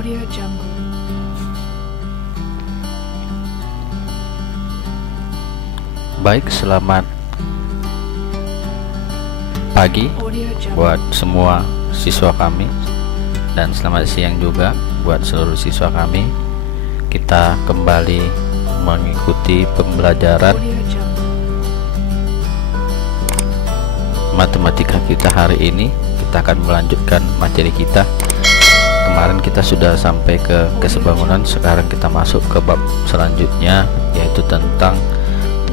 Audio Jungle. Baik, selamat pagi Audio Jungle. buat semua siswa kami, dan selamat siang juga buat seluruh siswa kami. Kita kembali mengikuti pembelajaran Audio Jungle. matematika kita hari ini. Kita akan melanjutkan materi kita. Kemarin kita sudah sampai ke kesebangunan, sekarang kita masuk ke bab selanjutnya, yaitu tentang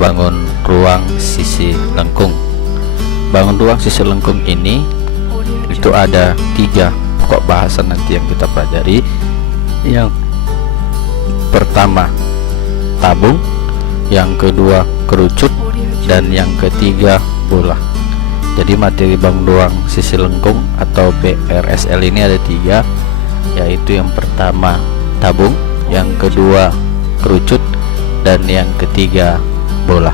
bangun ruang sisi lengkung. Bangun ruang sisi lengkung ini Audio itu Jungle. ada 3 pokok bahasan nanti yang kita pelajari. Yang pertama tabung, yang kedua kerucut, Audio Jungle. dan yang ketiga bola. Jadi materi bangun ruang sisi lengkung atau BRSL ini ada 3, yaitu yang pertama tabung, yang kedua kerucut, dan yang ketiga bola.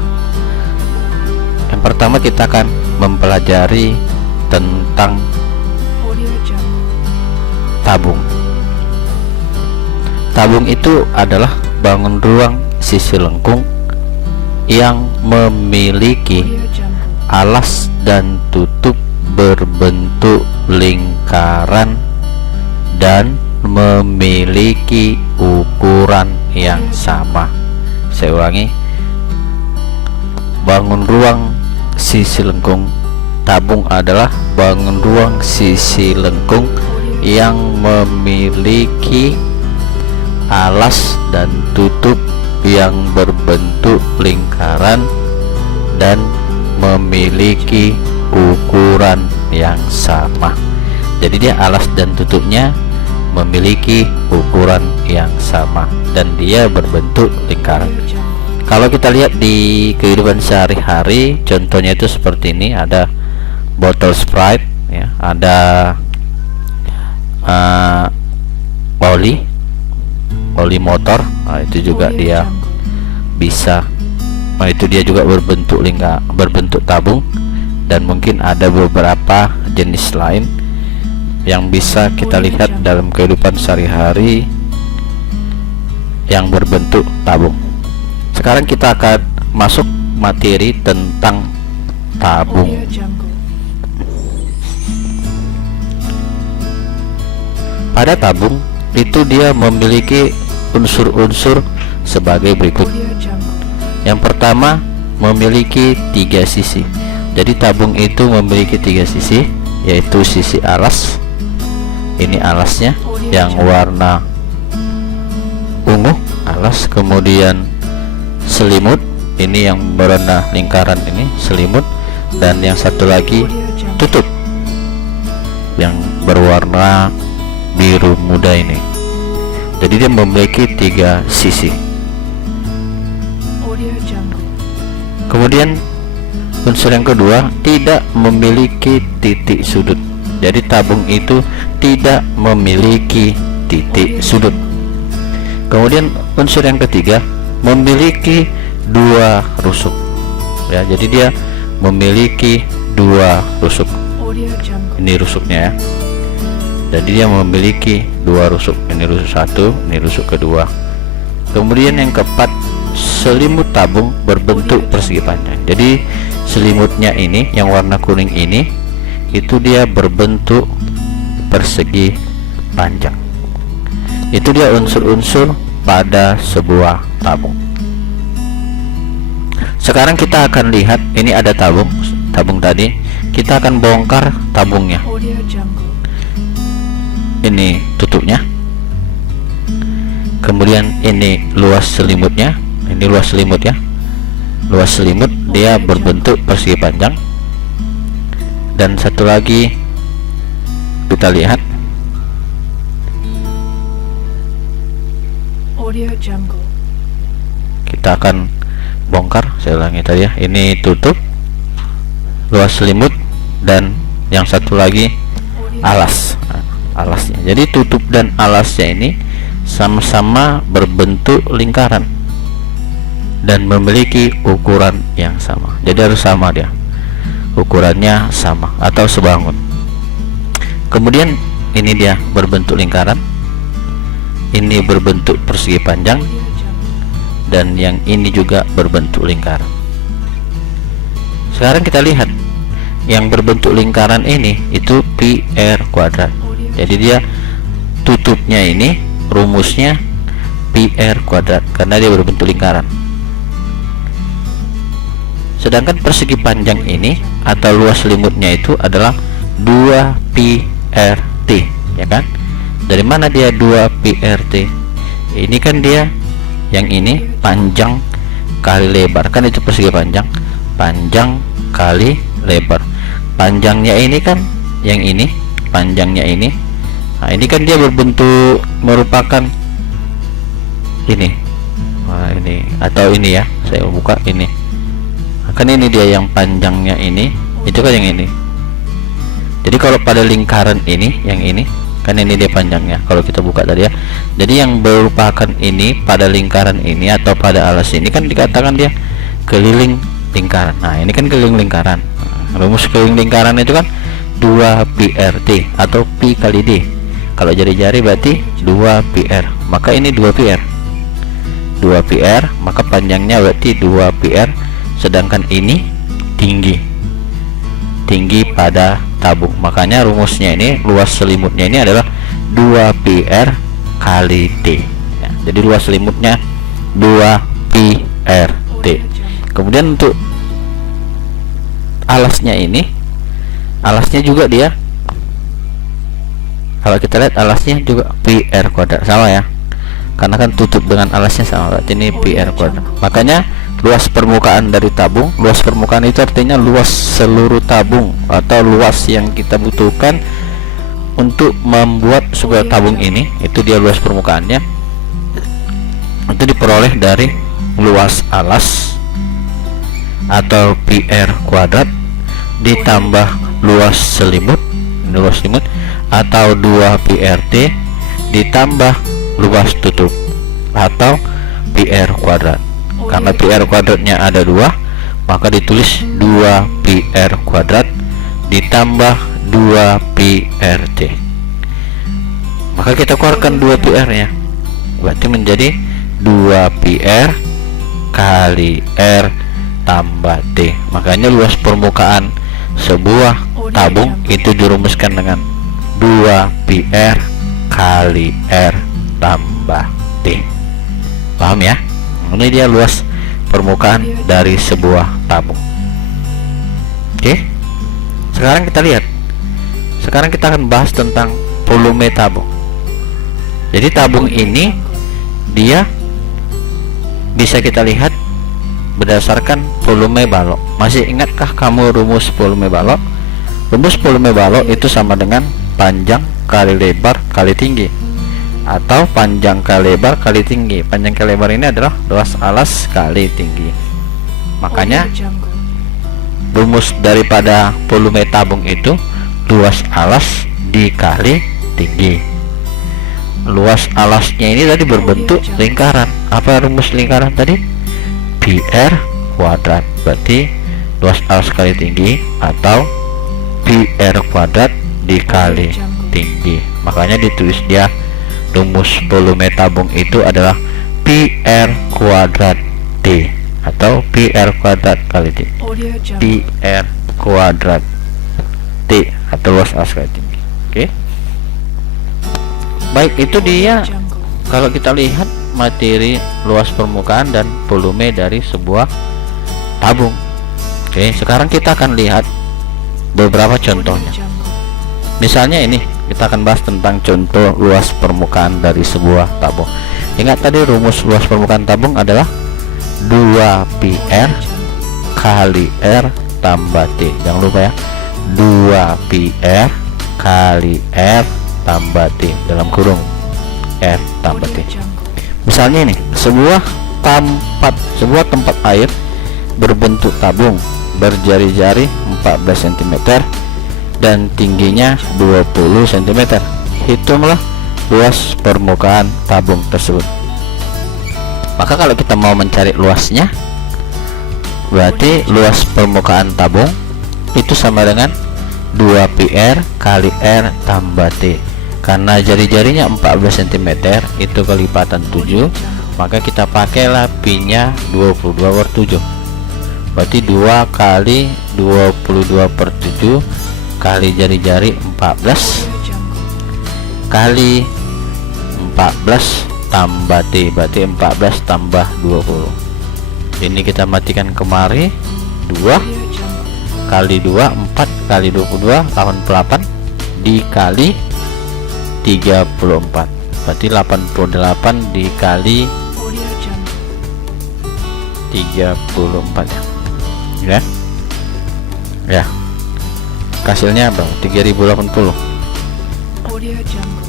Yang pertama kita akan mempelajari tentang Audio Jungle. tabung. Tabung itu adalah bangun ruang sisi lengkung yang memiliki Audio Jungle. alas dan tutup berbentuk lingkaran dan memiliki ukuran yang sama. Saya ulangi, bangun ruang sisi lengkung. Tabung adalah bangun ruang sisi lengkung yang memiliki alas dan tutup yang berbentuk lingkaran dan memiliki ukuran yang sama. Jadi dia alas dan tutupnya memiliki ukuran yang sama dan dia berbentuk lingkaran. Audio Jungle. Kalau kita lihat di kehidupan sehari-hari, contohnya itu seperti ini. Ada botol Sprite ya, ada oli motor. Nah, itu juga Audio dia Jungle. bisa, itu dia juga berbentuk tabung, dan mungkin ada beberapa jenis lain yang bisa kita lihat dalam kehidupan sehari-hari yang berbentuk tabung. Sekarang kita akan masuk materi tentang tabung. Audio Jungle. Pada tabung itu dia memiliki unsur-unsur sebagai berikut. Audio Jungle. Yang pertama memiliki 3 sisi. Jadi tabung itu memiliki 3 sisi, yaitu sisi alas. Ini alasnya yang warna ungu, alas. Kemudian selimut, ini yang berwarna lingkaran, ini selimut. Dan yang satu lagi Audio Jungle. tutup yang berwarna biru muda ini. Jadi dia memiliki 3 sisi. Audio Jungle. Kemudian unsur yang kedua tidak memiliki titik sudut. Jadi tabung itu tidak memiliki titik sudut. Kemudian unsur yang ketiga memiliki 2 rusuk. Ya, jadi dia memiliki 2 rusuk. Audio Jungle. Ini rusuknya ya. Jadi dia memiliki 2 rusuk. Ini rusuk 1, ini rusuk kedua. Kemudian yang keempat, selimut tabung berbentuk persegi panjang. Jadi selimutnya ini yang warna kuning ini, itu dia berbentuk persegi panjang. Itu dia unsur-unsur pada sebuah tabung. Sekarang kita akan lihat, ini ada tabung tadi. Kita akan bongkar tabungnya. Audio Jungle. Ini tutupnya. Kemudian ini luas selimutnya. Ini luas selimut ya. Luas selimut dia berbentuk persegi panjang. Dan satu lagi kita lihat, Audio Jungle. kita akan bongkar. Saya ulangi tadi ya. Ini tutup, luas selimut, dan yang satu lagi Audio alas. Alasnya. Jadi tutup dan alasnya ini sama-sama berbentuk lingkaran dan memiliki ukuran yang sama. Jadi harus sama dia, ukurannya sama atau sebangun. Kemudian ini dia berbentuk lingkaran, ini berbentuk persegi panjang Audio Jungle. dan yang ini juga berbentuk lingkaran. Sekarang kita lihat yang berbentuk lingkaran ini itu pi r kuadrat. Jadi dia tutupnya ini rumusnya pi r kuadrat karena dia berbentuk lingkaran. Sedangkan persegi panjang ini atau luas selimutnya itu adalah 2 pi r t, ya kan? Dari mana dia 2 pi r t? Ini kan dia yang ini panjang kali lebar, kan itu persegi panjang, panjang kali lebar. Panjangnya ini kan yang ini, panjangnya ini. Nah, ini kan dia berbentuk merupakan ini. Wah, ini atau ini ya, saya buka ini. Kan ini dia yang panjangnya ini, itu kan yang ini. Jadi kalau pada lingkaran ini, yang ini kan ini dia panjangnya. Kalau kita buka tadi ya, jadi yang merupakan ini pada lingkaran ini atau pada alas ini kan dikatakan dia keliling lingkaran. Nah, ini kan keliling lingkaran. Nah, rumus keliling lingkaran itu kan 2 pi r t atau pi kali d. Kalau jari-jari berarti 2 pi r, maka ini 2 pi r. 2 pi r, maka panjangnya berarti 2 pi r. Sedangkan ini tinggi pada tabung, makanya rumusnya ini luas selimutnya ini adalah 2 pi r kali t ya. Jadi luas selimutnya 2 pi r t. Kemudian untuk alasnya ini, alasnya juga dia, kalau kita lihat alasnya juga pi r kuadrat, sama ya, karena kan tutup dengan alasnya sama, berarti ini pi r kuadrat. Makanya luas permukaan dari tabung, luas permukaan itu artinya luas seluruh tabung atau luas yang kita butuhkan untuk membuat sebuah tabung ini, itu dia luas permukaannya. Itu diperoleh dari luas alas atau pi r kuadrat ditambah luas selimut, ini luas selimut, atau 2 pi r t ditambah luas tutup atau pi r kuadrat. Karena pi r kuadratnya ada 2, maka ditulis 2 pi r kuadrat ditambah 2 pi r t. Maka kita keluarkan 2 pi r nya, berarti menjadi 2 pi r kali r tambah t. Makanya luas permukaan sebuah tabung itu dirumuskan dengan 2 pi r kali r tambah t. Paham ya? Ini dia luas permukaan dari sebuah tabung. Oke, sekarang kita lihat. Sekarang kita akan bahas tentang volume tabung. Jadi tabung ini dia bisa kita lihat berdasarkan volume balok. Masih ingatkah kamu rumus volume balok? Rumus volume balok itu sama dengan panjang kali lebar kali tinggi, atau panjang kali lebar kali tinggi. Panjang kali lebar ini adalah luas alas kali tinggi. Makanya rumus daripada volume tabung itu luas alas dikali tinggi. Luas alasnya ini tadi berbentuk lingkaran. Apa rumus lingkaran tadi? Pi r kuadrat. Berarti luas alas kali tinggi atau pi r kuadrat dikali tinggi. Makanya ditulis dia rumus volume tabung itu adalah pi r kuadrat t atau pi r kuadrat kali t. Pi r kuadrat t atau luas alas kali tinggi. Oke. Baik, itu dia kalau kita lihat materi luas permukaan dan volume dari sebuah tabung. Oke, sekarang kita akan lihat beberapa contohnya. Misalnya ini, kita akan bahas tentang contoh luas permukaan dari sebuah tabung. Ingat tadi rumus luas permukaan tabung adalah 2 pi r kali r tambah t. Jangan lupa ya, 2 pi r kali r tambah t dalam kurung r tambah t. Misalnya ini, sebuah tempat air berbentuk tabung berjari-jari 14 cm dan tingginya 20 cm. Hitunglah luas permukaan tabung tersebut. Maka kalau kita mau mencari luasnya, berarti luas permukaan tabung itu sama dengan 2 pi r kali r tambah t. Karena jari-jarinya 14 cm itu kelipatan 7, maka kita pakailah pi nya 22/7. Berarti 2 kali 22/7 kali jari-jari 14 kali 14 tambah T, berarti 14 tambah 20. Ini kita matikan kemari, 2 kali 2 4 kali 22 88 dikali 34, berarti 88 dikali 34 ya. Ya. Hasilnya berapa? 3080.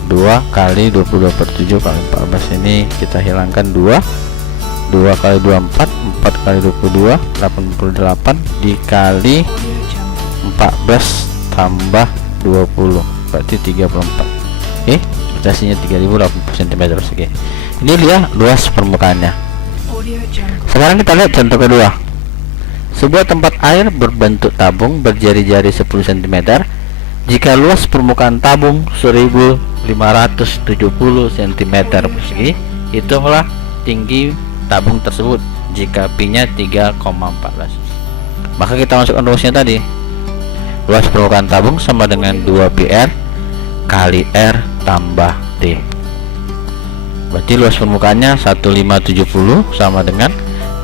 2 kali 22/7 kali 14, ini kita hilangkan 2 kali 24, 4 kali 22 88 dikali 14 tambah 20, berarti 34. Oke, hasilnya 3080 cm persegi. Ini dia luas permukaannya. Sekarang kita lihat contoh kedua. Sebuah tempat air berbentuk tabung berjari-jari 10 cm. Jika luas permukaan tabung 1570 cm persegi, hitunglah tinggi tabung tersebut jika pi-nya 3,14. Maka kita masukkan rumusnya tadi. Luas permukaan tabung sama dengan 2πr kali r tambah t. Berarti luas permukaannya 1570 sama dengan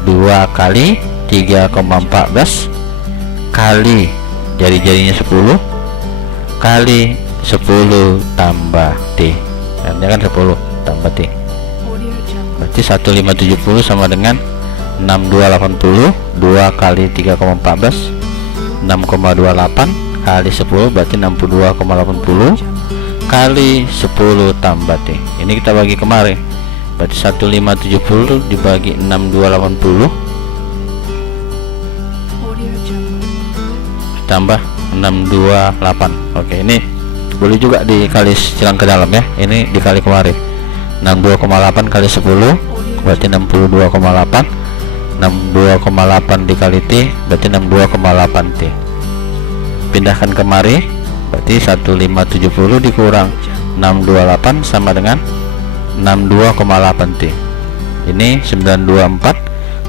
2 kali 3,14 kali jari-jarinya 10 kali 10 tambah T, artinya kan 10 tambah T, berarti 1570 sama dengan 6280. 2 kali 3,14 6,28 kali 10 berarti 62,80 kali 10 tambah T. Ini kita bagi kemarin, berarti 1570 dibagi 6280 tambah 628. Oke, ini boleh juga dikali silang ke dalam ya. Ini dikali kemarin 62,8 kali 10 berarti 62,8. 62,8 dikali T berarti 62,8 T. Pindahkan kemari, berarti 1570 dikurang 628 sama dengan 62,8 T. Ini 924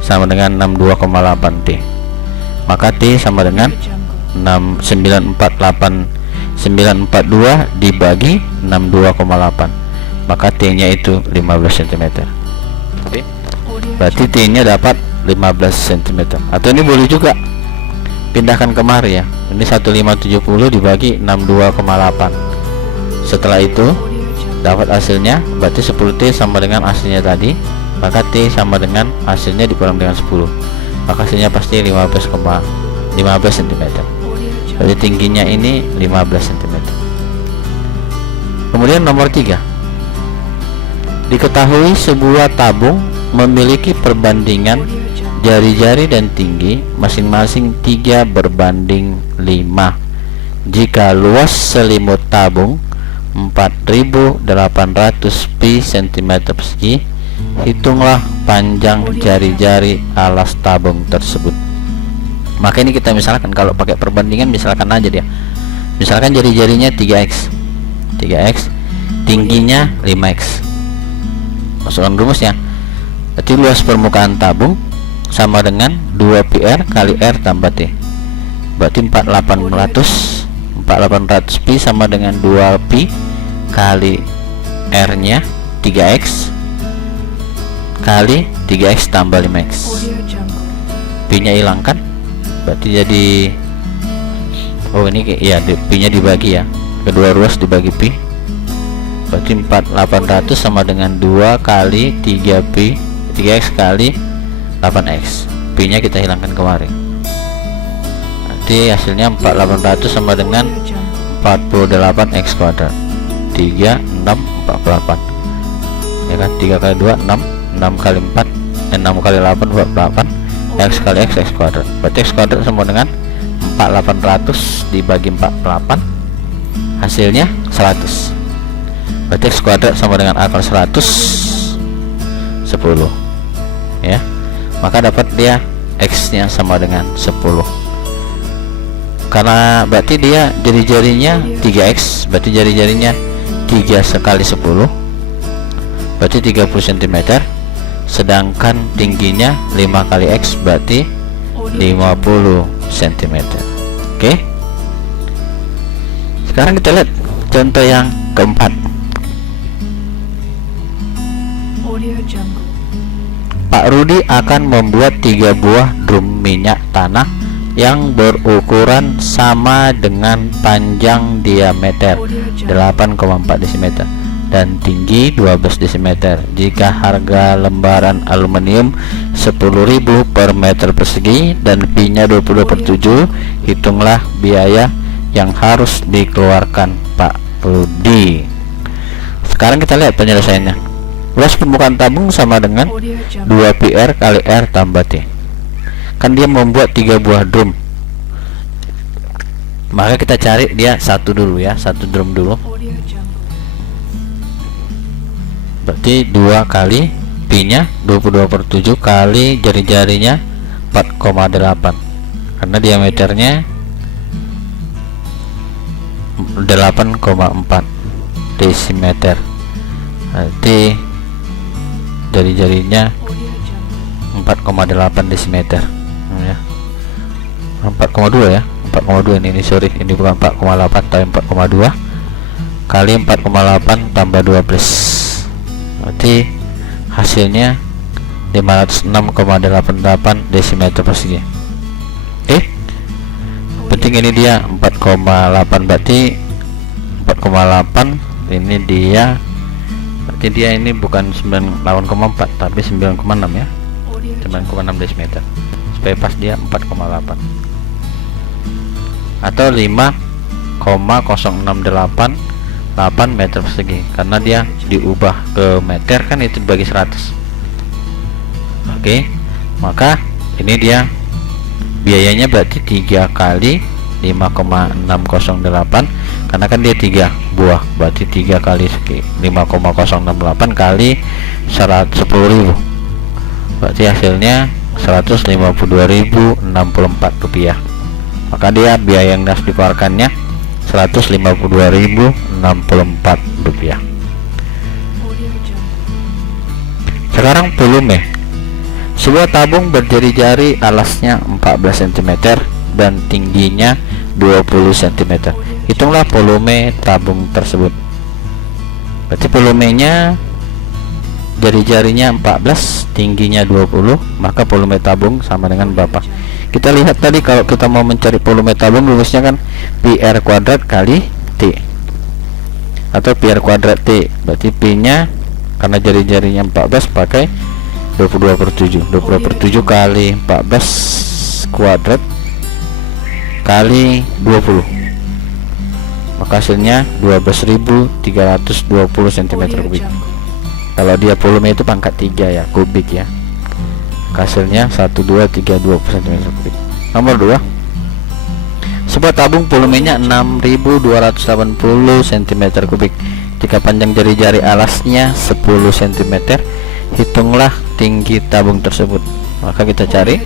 sama dengan 62,8 T. Maka T sama dengan 942 dibagi 62,8, maka T nya itu 15 cm. Berarti T nya dapat 15 cm. Atau ini boleh juga pindahkan kemari ya. Ini 1570 dibagi 62,8. Setelah itu dapat hasilnya, berarti 10T sama dengan hasilnya tadi, maka T sama dengan hasilnya dikurang dengan 10, maka hasilnya pasti 15 cm. Jadi tingginya ini 15 cm. Kemudian nomor 3, diketahui sebuah tabung memiliki perbandingan jari-jari dan tinggi masing-masing 3/5. Jika luas selimut tabung 4800 pi cm persegi, hitunglah panjang jari-jari alas tabung tersebut. Maka ini kita misalkan kalau pakai perbandingan, misalkan aja dia, misalkan jari-jarinya 3x, tingginya 5x. Masukkan rumusnya, berarti luas permukaan tabung sama dengan 2πr kali r tambah t, berarti 4800 pi sama dengan 2pi kali r nya 3x kali 3x tambah 5x. Pi nya hilangkan, berarti jadi, oh ini ya, pi nya dibagi ya, kedua ruas dibagi pi, berarti 4800 sama dengan 2 kali 3x kali 8x. Pi nya kita hilangkan kemarin, berarti hasilnya 4800 sama dengan 48x kuadrat, 3648 ya kan. 3 kali 2 6, 6 kali 4 6 kali 8 28, x kali x kuadrat, berarti x kuadrat sama dengan 4800 dibagi 48, hasilnya 100. Berarti x kuadrat sama dengan akar 110 ya. Maka dapat dia x nya sama dengan 10. Karena berarti dia jari-jarinya 3x, berarti jari-jarinya 3 kali 10 berarti 30 cm, sedangkan tingginya 5 kali X berarti 50 cm. Oke, sekarang kita lihat contoh yang keempat. Audio Jungle. Pak Rudi akan membuat 3 buah drum minyak tanah yang berukuran sama dengan panjang diameter 8,4 cm dan tinggi 12 cm. Jika harga lembaran aluminium 10.000 per meter persegi dan pi-nya 22/7, hitunglah biaya yang harus dikeluarkan Pak Rudi. Sekarang kita lihat penyelesaiannya. Luas permukaan tabung sama dengan 2 pi R kali R tambah T. Kan dia membuat 3 buah drum, maka kita cari dia satu dulu ya, satu drum dulu. Berarti 2 kali pi-nya 22/7 kali jari-jarinya 4,8 karena diameternya 8,4 desimeter. Berarti jari-jarinya 4,8 desimeter ya. 4,2 ya, 4,2 ini sorry, ini bukan 4,8 tapi 4,2 kali 4,8 tambah 12, berarti hasilnya 506,88 desimeter persegi. Oke, penting ini dia 4,8, berarti 4,8 ini dia, berarti dia ini bukan 98,4 tapi 9,6 ya, 9,6 desimeter, supaya pas dia 4,8 atau 5,0688 meter persegi, karena dia diubah ke meter kan itu dibagi 100. Oke, maka ini dia biayanya berarti 3 kali 5,608 karena kan dia 3 buah, berarti 3 kali 5,068 kali 10.000, berarti hasilnya 152.064 rupiah. Maka dia biaya yang harus dikeluarkannya 152.064 rupiah. Sekarang volume. Sebuah tabung berjari-jari, alasnya 14 cm dan tingginya 20 cm. Hitunglah volume tabung tersebut. Berarti volumenya jari-jarinya 14, tingginya 20, maka volume tabung sama dengan berapa? Kita lihat tadi kalau kita mau mencari volume tabung, rumusnya kan pi R kuadrat kali T atau pi R kuadrat T. Berarti pi-nya karena jari-jarinya 14 pakai 22/7, 22/7 kali 14 kuadrat kali 20, maka hasilnya 12.320 cm3. Kalau dia volume itu pangkat 3 ya, kubik ya, hasilnya 12320 cm3. Nomor 2, sebuah tabung volumenya 6.280 cm3. Jika panjang jari-jari alasnya 10 cm, hitunglah tinggi tabung tersebut. Maka kita cari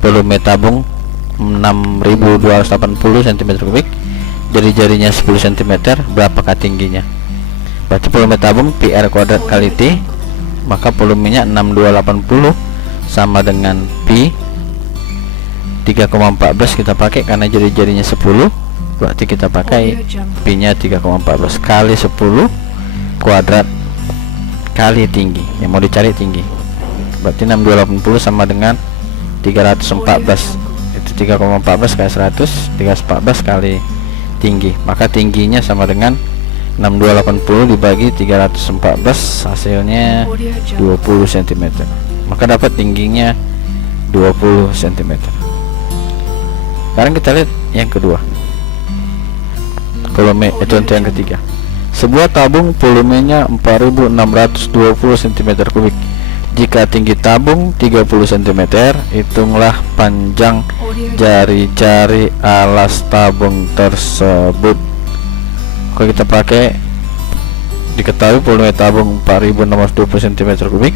volume tabung 6.280 cm3, jari-jarinya 10 cm, berapakah tingginya? Berarti volume tabung pi R kuadrat kali T, maka volumenya 6280 sama dengan pi 3,14 kita pakai karena jari-jarinya 10, berarti kita pakai pi nya 3,14 kali 10 kuadrat kali tinggi, yang mau dicari tinggi. Berarti 6280 sama dengan 314, itu 3,14 kali 100, 314 kali tinggi, maka tingginya sama dengan 6280 dibagi 314, hasilnya 20 cm. Maka dapat tingginya 20 cm. Sekarang kita lihat yang kedua, volume itu untuk yang ketiga. Sebuah tabung volumenya 4620 cm3. Jika tinggi tabung 30 cm, hitunglah panjang jari-jari alas tabung tersebut. Kalau kita pakai, diketahui volume tabung 4620 cm3,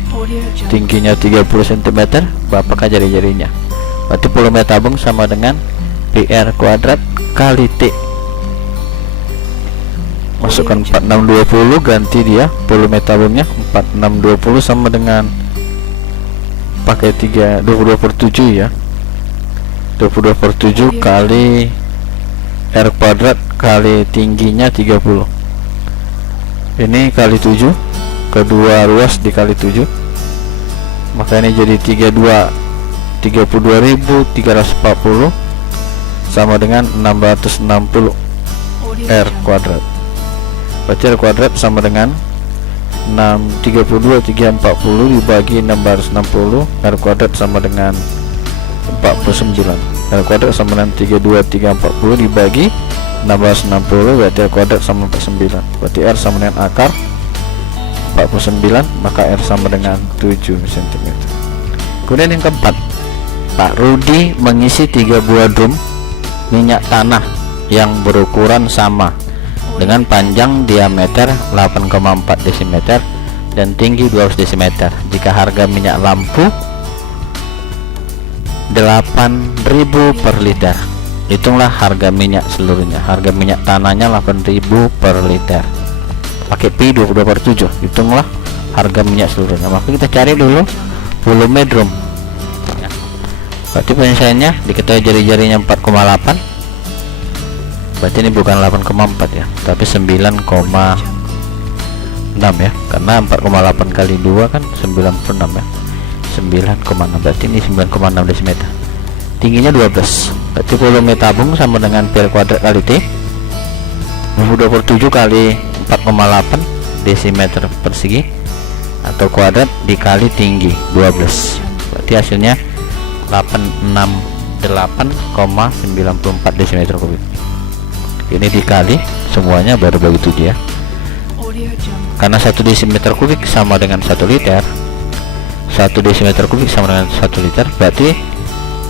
tingginya 30 cm, berapakah jari-jarinya? Berarti volume tabung sama dengan pi R kuadrat kali T. masukkan 4620, ganti dia volume tabungnya 4620 sama dengan pakai 22/7 ya, 22/7 kali R kuadrat kali tingginya 30, ini kali 7, kedua ruas dikali 7, maka ini jadi 32.340 sama dengan 660 R kuadrat. Berarti R kuadrat sama dengan 32.340 dibagi 660, R kuadrat sama dengan 49. R kuadrat sama dengan 32.340 dibagi 660, berarti R kuadrat sama 49. Berarti R sama dengan akar 49, maka R sama dengan 7 cm. Kemudian yang keempat, Pak Rudi mengisi 3 buah drum minyak tanah yang berukuran sama dengan panjang diameter 8,4 cm dan tinggi 12 cm. Jika harga minyak lampu 8.000 per liter, hitunglah harga minyak seluruhnya. Harga minyak tanahnya 8.000 per liter, pakai pi 22/7, hitunglah harga minyak seluruhnya. Maka kita cari dulu volume drum ya. Berarti penyelesaiannya diketahui jari-jarinya 4,8, berarti ini bukan 8,4 ya, tapi 9,6 ya, karena 4,8 kali 2 kan 96 ya, 9,6, berarti ini 9,6 dm. Tingginya 12, berarti volume tabung sama dengan pi kuadrat kali T 22/7 kali 4,8 desimeter persegi atau kuadrat dikali tinggi 12, berarti hasilnya 868,94 desimeter kubik. Ini dikali semuanya baru bagi 7 ya, karena 1 desimeter kubik sama dengan 1 liter, 1 desimeter kubik sama dengan 1 liter, berarti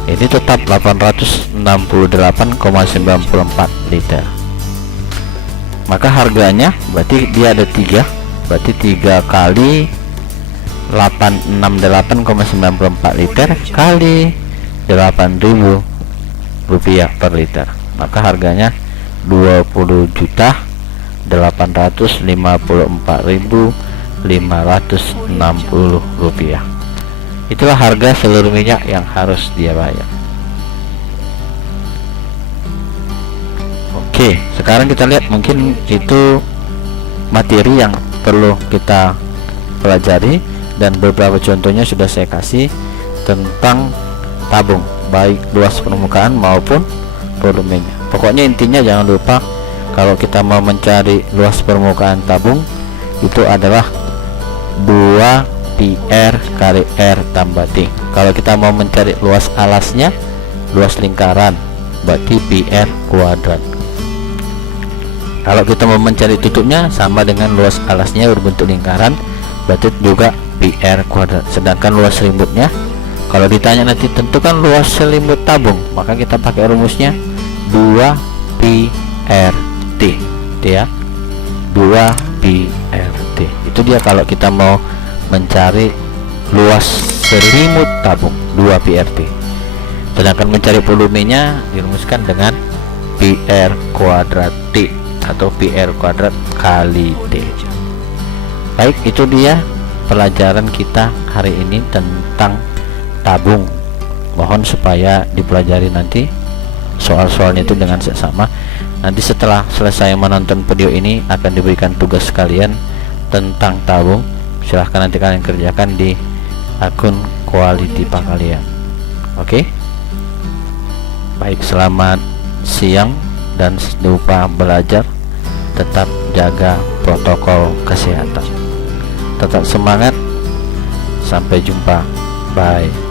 ini tetap 868,94 liter. Maka harganya berarti dia ada 3, berarti 3 kali 868,94 liter kali 8.000 rupiah per liter, maka harganya 20.854.560 rupiah. Itulah harga seluruh minyak yang harus dia bayar. Oke, sekarang kita lihat, mungkin itu materi yang perlu kita pelajari dan beberapa contohnya sudah saya kasih tentang tabung, baik luas permukaan maupun volumenya. Pokoknya intinya jangan lupa, kalau kita mau mencari luas permukaan tabung itu adalah 2 pi R kali R tambah T. Kalau kita mau mencari luas alasnya, luas lingkaran, berarti pi R kuadrat. Kalau kita mau mencari tutupnya, sama dengan luas alasnya berbentuk lingkaran, berarti juga pi R kuadrat. Sedangkan luas selimutnya, kalau ditanya nanti tentukan luas selimut tabung, maka kita pakai rumusnya 2 pi R T ya, 2 pi R T. Itu dia kalau kita mau mencari luas selimut tabung, 2 pi R T. Sedangkan mencari volumenya dirumuskan dengan pi R kuadrat T atau pi R kuadrat kali T. Baik, itu dia pelajaran kita hari ini tentang tabung. Mohon supaya dipelajari nanti soal-soalnya itu dengan seksama. Nanti setelah selesai menonton video ini akan diberikan tugas kalian tentang tabung. Silahkan nanti kalian kerjakan di akun Quality Pak kalian. Oke? Baik, selamat siang dan jangan lupa belajar. Tetap jaga protokol kesehatan. Tetap semangat. Sampai jumpa. Bye.